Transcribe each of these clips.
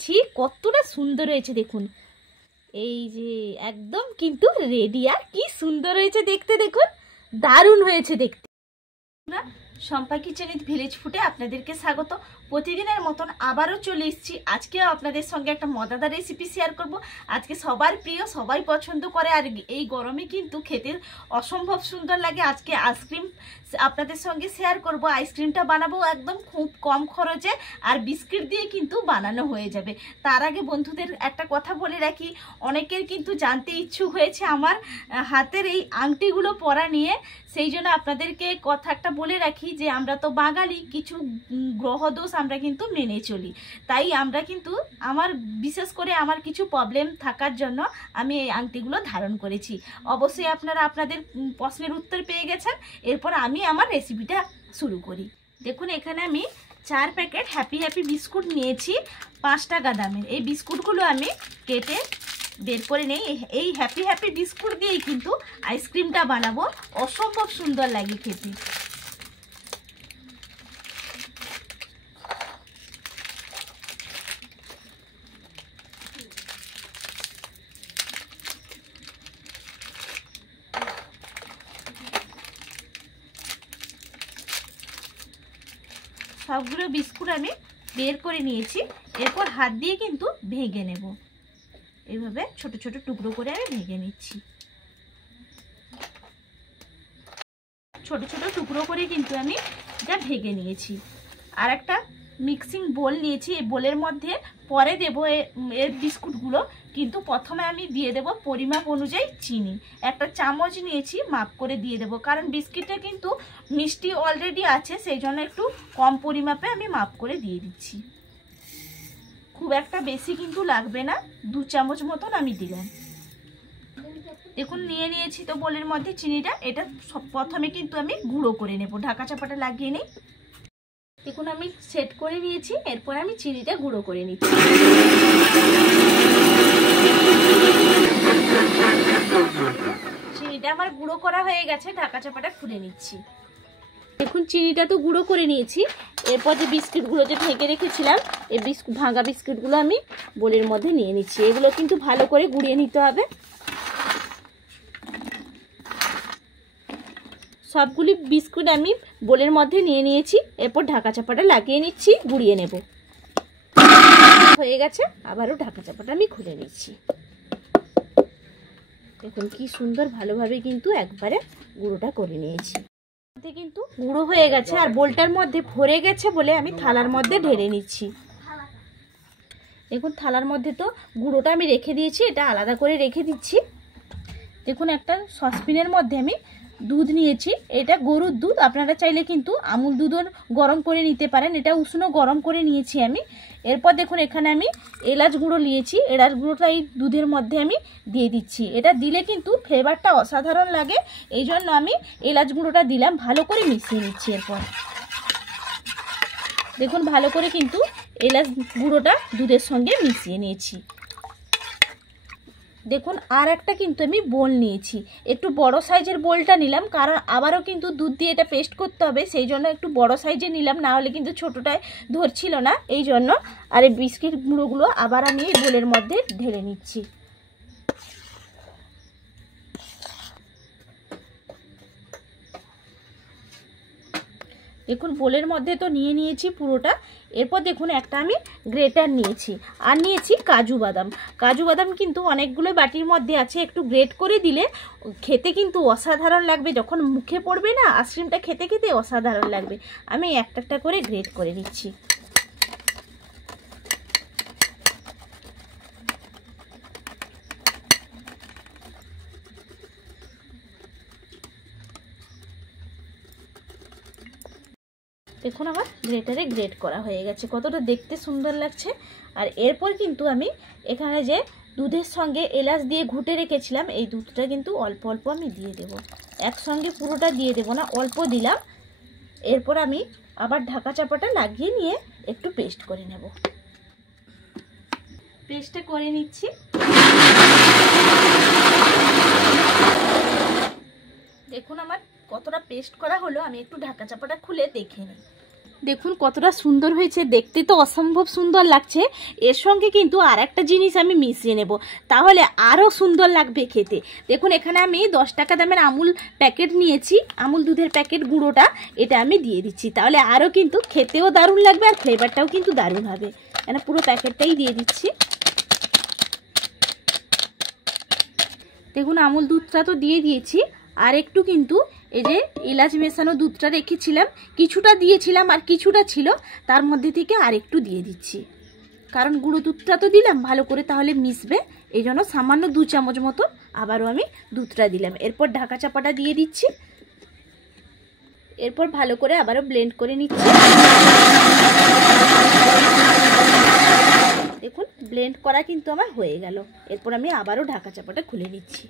নিয়েছি, কতটা সুন্দর হয়েছে দেখুন। এই যে একদম কিন্তু রেডি, আর কি সুন্দর হয়েছে দেখতে, দেখুন দারুণ হয়েছে দেখতে। শম্পা কিচেন উইথ ভিলেজ ফুডে আপনাদেরকে স্বাগত। প্রতিদিনের মতন আবারও চলে এসেছি। আজকেও আপনাদের সঙ্গে একটা মজাদার রেসিপি শেয়ার করব। আজকে সবার প্রিয়, সবাই পছন্দ করে, আর এই গরমে কিন্তু খেতে অসম্ভব সুন্দর লাগে। আজকে আইসক্রিম আপনাদের সঙ্গে শেয়ার করব। আইসক্রিমটা বানাবো একদম খুব কম খরচে, আর বিস্কিট দিয়ে কিন্তু বানানো হয়ে যাবে। তার আগে বন্ধুদের একটা কথা বলে রাখি, অনেকের কিন্তু জানতে ইচ্ছুক হয়েছে আমার হাতের এই আংটিগুলো পরা নিয়ে। সেই জন্য আপনাদেরকে কথা একটা বলে রাখি যে আমরা তো বাঙালি, কিছু গ্রহদোষ আমরা কিন্তু মেনে চলি। তাই আমরা কিন্তু বিশেষ করে আমার কিছু প্রবলেম থাকার জন্য আমি এই আংটিগুলো ধারণ করেছি। অবশ্যই আপনারা আপনাদের প্রশ্নের উত্তর পেয়ে গেছেন। এরপর আমি আমার রেসিপিটা শুরু করি। দেখুন এখানে আমি 4 প্যাকেট হ্যাপি হ্যাপি বিস্কুট নিয়েছি 5 টাকা দামের। এই বিস্কুটগুলো আমি কেটে বের করে নেই। এই হ্যাপি হ্যাপি বিস্কুট দিয়েই কিন্তু আইসক্রিমটা বানাবো, অসম্ভব সুন্দর লাগে খেতে। সবগুলো বিস্কুট আমি বের করে নিয়েছি। এরপর হাত দিয়ে কিন্তু ভেঙে নেব। এইভাবে ছোট ছোট টুকরো করে আমি ভেঙে নিচ্ছি। ছোট ছোট টুকরো করে কিন্তু আমি এটা ভেঙে নিয়েছি। আর একটা মিক্সিং বোল নিয়েছি। এই বোলের মধ্যে পরে দেব এর বিস্কুটগুলো, কিন্তু প্রথমে আমি দিয়ে দেব পরিমাপ অনুযায়ী চিনি। একটা চামচ নিয়েছি, মাপ করে দিয়ে দেব, কারণ বিস্কিটটা কিন্তু মিষ্টি অলরেডি আছে, সেই জন্য একটু কম পরিমাপে আমি মাপ করে দিয়ে দিচ্ছি। খুব একটা বেশি কিন্তু লাগবে না, 2 চামচ মতন আমি দিলাম। দেখুন নিয়ে নিয়েছি তো বোলের মধ্যে চিনিটা। এটা প্রথমে কিন্তু আমি গুঁড়ো করে নেব, ঢাকা চাপাটা লাগিয়ে নিই। দেখুন আমি সেট করে নিয়েছি। এরপর আমি চিনিটা গুঁড়ো করে নিচ্ছি। চিনিটা আমার গুঁড়ো করা হয়ে গেছে, ঢাকা চাপাটা খুলে নিচ্ছি। দেখুন চিনিটা তো গুঁড়ো করে নিয়েছি। এরপর যে বিস্কিটগুলো যে ঢেকে রেখেছিলাম, এই ভাঙা বিস্কিটগুলো আমি বোলের মধ্যে নিয়ে নিচ্ছি। এগুলো কিন্তু ভালো করে গুঁড়িয়ে নিতে হবে। সবগুলি বিস্কুট আমি বোলের মধ্যে নিয়ে নিয়েছি। এরপর ঢাকা চাপাটা লাগিয়ে নিচ্ছি, গুঁড়িয়ে নেব। হয়ে গেছে, আবারও ঢাকা চাপাটা আমি খুলে নিচ্ছি। দেখুন কি সুন্দর ভালোভাবে কিন্তু একবারে গুঁড়োটা করে নিয়েছি। কিন্তু গুঁড়ো হয়ে গেছে, আর বোলটার মধ্যে ভরে গেছে বলে আমি থালার মধ্যে ঢেলে নিচ্ছি। দেখুন থালার মধ্যে তো গুঁড়োটা আমি রেখে দিয়েছি, এটা আলাদা করে রেখে দিচ্ছি। দেখুন একটা সসপ্যানের মধ্যে আমি দুধ নিয়েছি। এটা গরুর দুধ, আপনারা চাইলে কিন্তু আমুল দুধও গরম করে নিতে পারেন। এটা উষ্ণ গরম করে নিয়েছি আমি। এরপর দেখুন এখানে আমি এলাচ গুঁড়ো নিয়েছি। এলাচ গুঁড়োটা এই দুধের মধ্যে আমি দিয়ে দিচ্ছি। এটা দিলে কিন্তু ফ্লেভারটা অসাধারণ লাগে, এই জন্য আমি এলাচ গুঁড়োটা দিলাম। ভালো করে মিশিয়ে নিচ্ছি। এরপর দেখুন ভালো করে কিন্তু এলাচ গুঁড়োটা দুধের সঙ্গে মিশিয়ে নিয়েছি। দেখুন আর একটা কিন্তু আমি বোল নিয়েছি, একটু বড় সাইজের বোলটা নিলাম, কারণ আবারও কিন্তু দুধ দিয়ে এটা পেস্ট করতে হবে, সেই জন্য একটু বড় সাইজের নিলাম, না হলে কিন্তু ছোটোটায় ধরছিল না, এই জন্য। আর এই বিস্কিট গুঁড়োগুলো আবার আমি এই বোলের মধ্যে ঢেলে নিচ্ছি। দেখুন বোলের মধ্যে তো নিয়ে নিয়েছি পুরোটা। এরপর দেখুন একটা আমি গ্রেটার নিয়েছি, আর নিয়েছি কাজু বাদাম। কাজু বাদাম কিন্তু অনেকগুলো বাটির মধ্যে আছে, একটু গ্রেট করে দিলে খেতে কিন্তু অসাধারণ লাগবে। যখন মুখে পড়বে না, আইসক্রিমটা খেতে খেতে অসাধারণ লাগবে। আমি একটা একটা করে গ্রেট করে নিচ্ছি। দেখুন আমার গ্রেটারে গ্রেট করা হয়ে গেছে, কতটা দেখতে সুন্দর লাগছে। আর এরপর কিন্তু আমি এখানে যে দুধের সঙ্গে এলাচ দিয়ে ঘুটে রেখেছিলাম, এই দুধটা কিন্তু অল্প অল্প আমি দিয়ে দেব। একসঙ্গে পুরোটা দিয়ে দেব না, অল্প দিলাম। এরপর আমি আবার ঢাকা চাপাটা লাগিয়ে নিয়ে একটু পেস্ট করে নেব। পেস্টটা করে নিচ্ছি। দেখুন আমার কতটা পেস্ট করা হলো, আমি একটু ঢাকা চাপাটা খুলে দেখে নিই। দেখুন কতটা সুন্দর হয়েছে, দেখতে তো অসম্ভব সুন্দর লাগছে। এর সঙ্গে কিন্তু আর একটা জিনিস আমি মিশিয়ে নেব, তাহলে আরও সুন্দর লাগবে খেতে। দেখুন এখানে আমি 10 টাকা দামের আমুল প্যাকেট নিয়েছি, আমুল দুধের প্যাকেট গুঁড়োটা, এটা আমি দিয়ে দিচ্ছি, তাহলে আরও কিন্তু খেতেও দারুণ লাগবে আর ফ্লেভারটাও কিন্তু দারুণ হবে। এখানে পুরো প্যাকেটটাই দিয়ে দিচ্ছি। দেখুন আমুল দুধটা তো দিয়ে দিয়েছি, আর একটু কিন্তু এই যে এলাচ মেশানো দুধটা রেখেছিলাম, কিছুটা দিয়েছিলাম আর কিছুটা ছিল, তার মধ্যে থেকে আর একটু দিয়ে দিচ্ছি, কারণ গুঁড়ো দুধটা তো দিলাম ভালো করে, তাহলে মিশবে, এই জন্য সামান্য 2 চামচ মতো আবারও আমি দুধটা দিলাম। এরপর ঢাকা চাপাটা দিয়ে দিচ্ছি, এরপর ভালো করে আবারও ব্লেন্ড করে নিচ্ছি। দেখুন ব্লেন্ড করা কিন্তু আমার হয়ে গেল। এরপর আমি আবারও ঢাকা চাপাটা খুলে নিচ্ছি।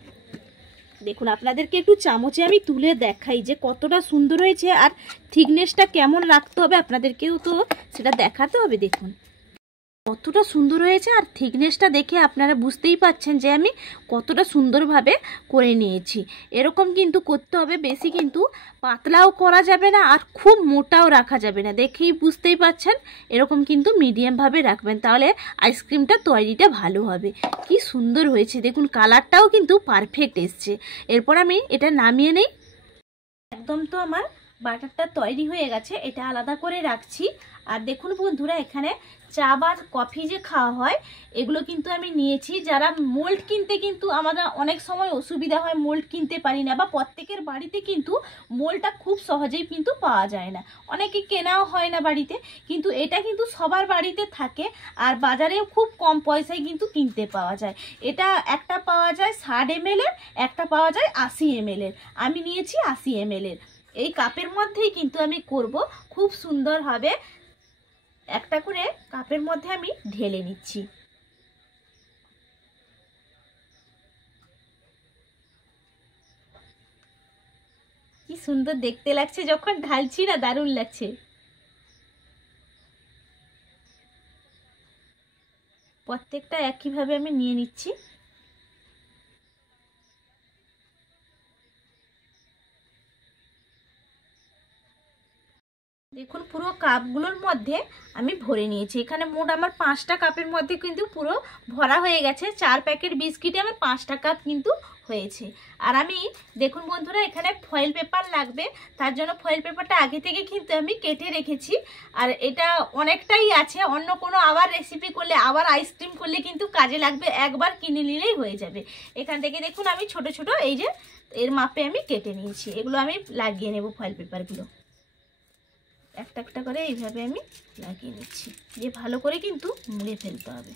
দেখুন আপনাদেরকে একটু চামচে আমি তুলে দেখাই যে কতটা সুন্দর হয়েছে, আর থিকনেসটা কেমন রাখতে হবে আপনাদেরকেও তো সেটা দেখাতে হবে। দেখুন কতটা সুন্দর হয়েছে, আর থিকনেসটা দেখে আপনারা বুঝতেই পাচ্ছেন যে আমি কতটা সুন্দরভাবে করে নিয়েছি। এরকম কিন্তু করতে হবে, বেশি কিন্তু পাতলাও করা যাবে না আর খুব মোটাও রাখা যাবে না, দেখেই বুঝতেই পাচ্ছেন। এরকম কিন্তু মিডিয়ামভাবে রাখবেন, তাহলে আইসক্রিমটা তৈরিটা ভালো হবে। কি সুন্দর হয়েছে দেখুন, কালারটাও কিন্তু পারফেক্ট এসছে। এরপর আমি এটা নামিয়ে নেই। একদম তো আমার বাটারটা তৈরি হয়ে গেছে, এটা আলাদা করে রাখছি। আর দেখুন বন্ধুরা, এখানে চা বা কফি যে খাওয়া হয় এগুলো কিন্তু আমি নিয়েছি। যারা মোল্ড কিনতে কিন্তু আমাদের অনেক সময় অসুবিধা হয়, মোল্ড কিনতে পারি না, বা প্রত্যেকের বাড়িতে কিন্তু মোল্ডটা খুব সহজেই কিন্তু পাওয়া যায় না, অনেকে কেনাও হয় না বাড়িতে, কিন্তু এটা কিন্তু সবার বাড়িতে থাকে, আর বাজারেও খুব কম পয়সায় কিন্তু কিনতে পাওয়া যায়। এটা একটা পাওয়া যায় 60 ml এর, একটা পাওয়া যায় 80 ml এর, আমি নিয়েছি 80 ml এর। এই কাপের মধ্যেই কিন্তু আমি করব, খুব সুন্দর হবে। একটা করে কাপের মধ্যে আমি ঢেলে নিচ্ছি। কি সুন্দর দেখতে লাগছে যখন ঢালছি না, দারুণ লাগছে। প্রত্যেকটা একইভাবে আমি নিয়ে নিচ্ছি। দেখুন পুরো কাপগুলোর মধ্যে আমি ভরে নিয়েছি। এখানে মোট আমার 5টা কাপের মধ্যে কিন্তু পুরো ভরা হয়ে গেছে। 4 প্যাকেট বিস্কিটে আমার 5টা কাপ কিন্তু হয়েছে। আর আমি দেখুন বন্ধুরা, এখানে ফয়েল পেপার লাগবে, তার জন্য ফয়েল পেপারটা আগে থেকে কিন্তু আমি কেটে রেখেছি। আর এটা অনেকটাই আছে, অন্য কোনো আবার রেসিপি করলে, আবার আইসক্রিম করলে কিন্তু কাজে লাগবে, একবার কিনে নিলেই হয়ে যাবে। এখান থেকে দেখুন আমি ছোট ছোট এই যে এর মাপে আমি কেটে নিয়েছি, এগুলো আমি লাগিয়ে নেব ফয়েল পেপারগুলো। একটা একটা করে এইভাবে আমি লাগিয়ে নিচ্ছি, দিয়ে ভালো করে কিন্তু মুড়ে ফেলতে হবে।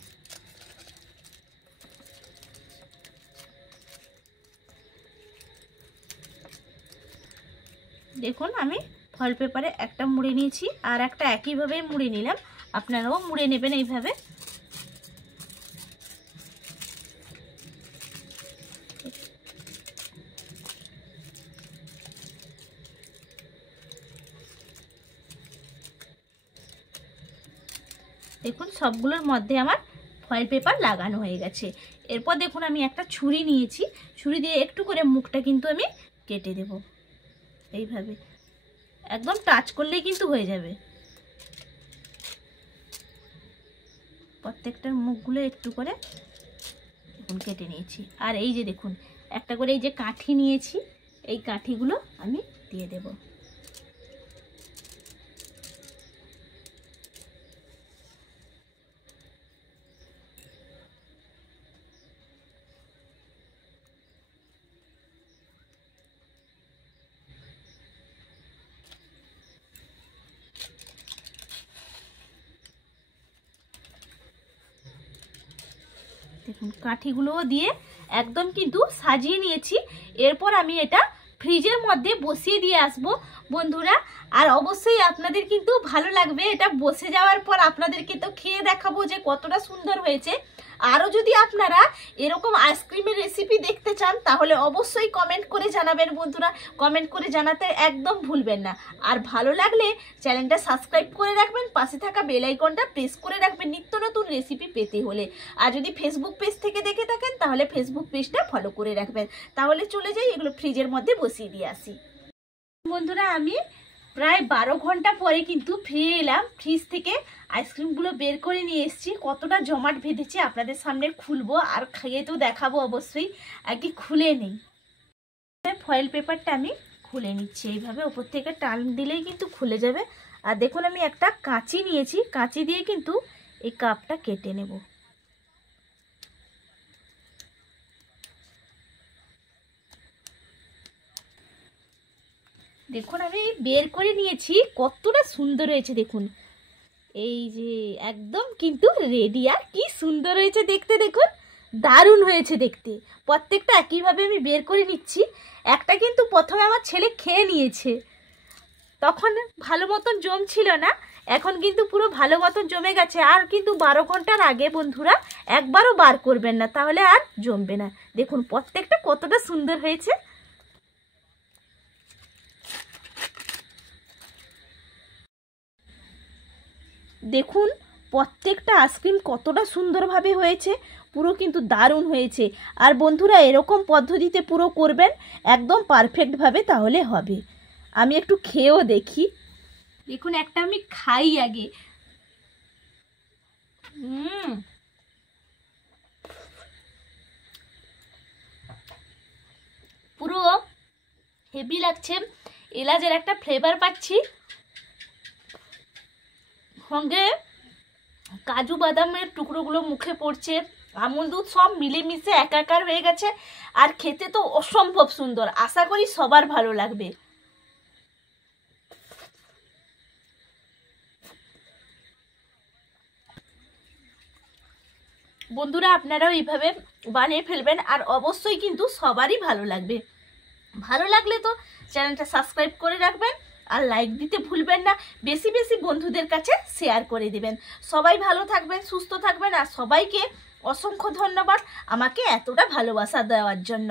দেখুন আমি ফয়েল পেপারে একটা মুড়ে নিয়েছি, আর একটা একইভাবে মুড়ে নিলাম, আপনারাও মুড়ে নেবেন এইভাবে। দেখুন সবগুলোর মধ্যে আমার ফয়েল পেপার লাগানো হয়ে গেছে। এরপর দেখুন আমি একটা ছুরি নিয়েছি, ছুরি দিয়ে একটু করে মুখটা কিন্তু আমি কেটে দেব এইভাবে, একদম টাচ করলেই কিন্তু হয়ে যাবে। প্রত্যেকটার মুখগুলো একটু করে দেখুন কেটে নিয়েছি। আর এই যে দেখুন একটা করে এই যে কাঠি নিয়েছি, এই কাঠিগুলো আমি দিয়ে দেব। দেখুন কাঠিগুলোও দিয়ে একদম কিন্তু সাজিয়ে নিয়েছি। এরপর আমি এটা ফ্রিজের মধ্যে বসিয়ে দিয়ে আসবো বন্ধুরা। আর অবশ্যই আপনাদের কিন্তু ভালো লাগবে, এটা বসে যাওয়ার পর আপনাদেরকে তো খেয়ে দেখাবো যে কতটা সুন্দর হয়েছে। আরও যদি আপনারা এরকম আইসক্রিমের রেসিপি দেখতে চান তাহলে অবশ্যই কমেন্ট করে জানাবেন বন্ধুরা, কমেন্ট করে জানাতে একদম ভুলবেন না। আর ভালো লাগলে চ্যানেলটা সাবস্ক্রাইব করে রাখবেন, পাশে থাকা বেল আইকনটা প্রেস করে রাখবেন নিত্য নতুন রেসিপি পেতে হলে। আর যদি ফেসবুক পেজ থেকে দেখে থাকেন তাহলে ফেসবুক পেজটা ফলো করে রাখবেন। তাহলে চলে যাই এগুলো ফ্রিজের মধ্যে বসিয়ে দিয়ে আসি। বন্ধুরা আমি প্রায় 12 ঘন্টা পরে কিন্তু ফিরে এলাম। ফ্রিজ থেকে আইসক্রিমগুলো বের করে নিয়ে এসেছি। কতটা জমাট বেঁধেছে আপনাদের সামনে খুলবো আর খেয়ে তো দেখাবো অবশ্যই। আগে খুলে নেই, ফয়েল পেপারটা আমি খুলে নিচ্ছি। এইভাবে ওপর থেকে টান দিলেই কিন্তু খুলে যাবে। আর দেখুন আমি একটা কাঁচি নিয়েছি, কাঁচি দিয়ে কিন্তু এই কাপটা কেটে নেব। দেখুন আমি বের করে নিয়েছি, কতটা সুন্দর হয়েছে দেখুন। এই যে একদম কিন্তু রেডি, আর কি সুন্দর হয়েছে দেখতে দেখুন, দারুণ হয়েছে দেখতে। প্রত্যেকটা একইভাবে আমি বের করে নিচ্ছি। একটা কিন্তু প্রথমে আমার ছেলে খেয়ে নিয়েছে, তখন ভালো মতন জমছিল না, এখন কিন্তু পুরো ভালো মতন জমে গেছে। আর কিন্তু 12 ঘন্টার আগে বন্ধুরা একবারও বার করবেন না, তাহলে আর জমবে না। দেখুন প্রত্যেকটা কতটা সুন্দর হয়েছে। দেখুন প্রত্যেকটা আইসক্রিম কতটা সুন্দরভাবে হয়েছে, পুরো কিন্তু দারুণ হয়েছে। আর বন্ধুরা এরকম পদ্ধতিতে পুরো করবেন একদম পারফেক্টভাবে, তাহলে হবে। আমি একটু খেয়েও দেখি। দেখুন একটা আমি খাই আগে। পুরো হেভি লাগছে, এলাচের একটা ফ্লেভার পাচ্ছি, সঙ্গে কাজু বাদামের টুকরোগুলো মুখে পড়ছে, আমুল দুধ সব মিলেমিশে একাকার হয়ে গেছে। আর খেতে তো অসম্ভব সুন্দর, আশা করি সবার ভালো লাগবে। বন্ধুরা আপনারাও এইভাবে বানিয়ে ফেলবেন, আর অবশ্যই কিন্তু সবারই ভালো লাগবে। ভালো লাগলে তো চ্যানেলটা সাবস্ক্রাইব করে রাখবেন, আর লাইক দিতে ভুলবেন না। বেশি বেশি বন্ধুদের কাছে শেয়ার করে দেবেন। সবাই ভালো থাকবেন, সুস্থ থাকবেন, আর সবাইকে অসংখ্য ধন্যবাদ আমাকে এতটা ভালোবাসা দেওয়ার জন্য।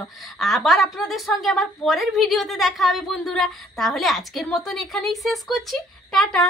আবার আপনাদের সঙ্গে আমার পরের ভিডিওতে দেখা হবে বন্ধুরা। তাহলে আজকের মতন এখানেই শেষ করছি, টাটা।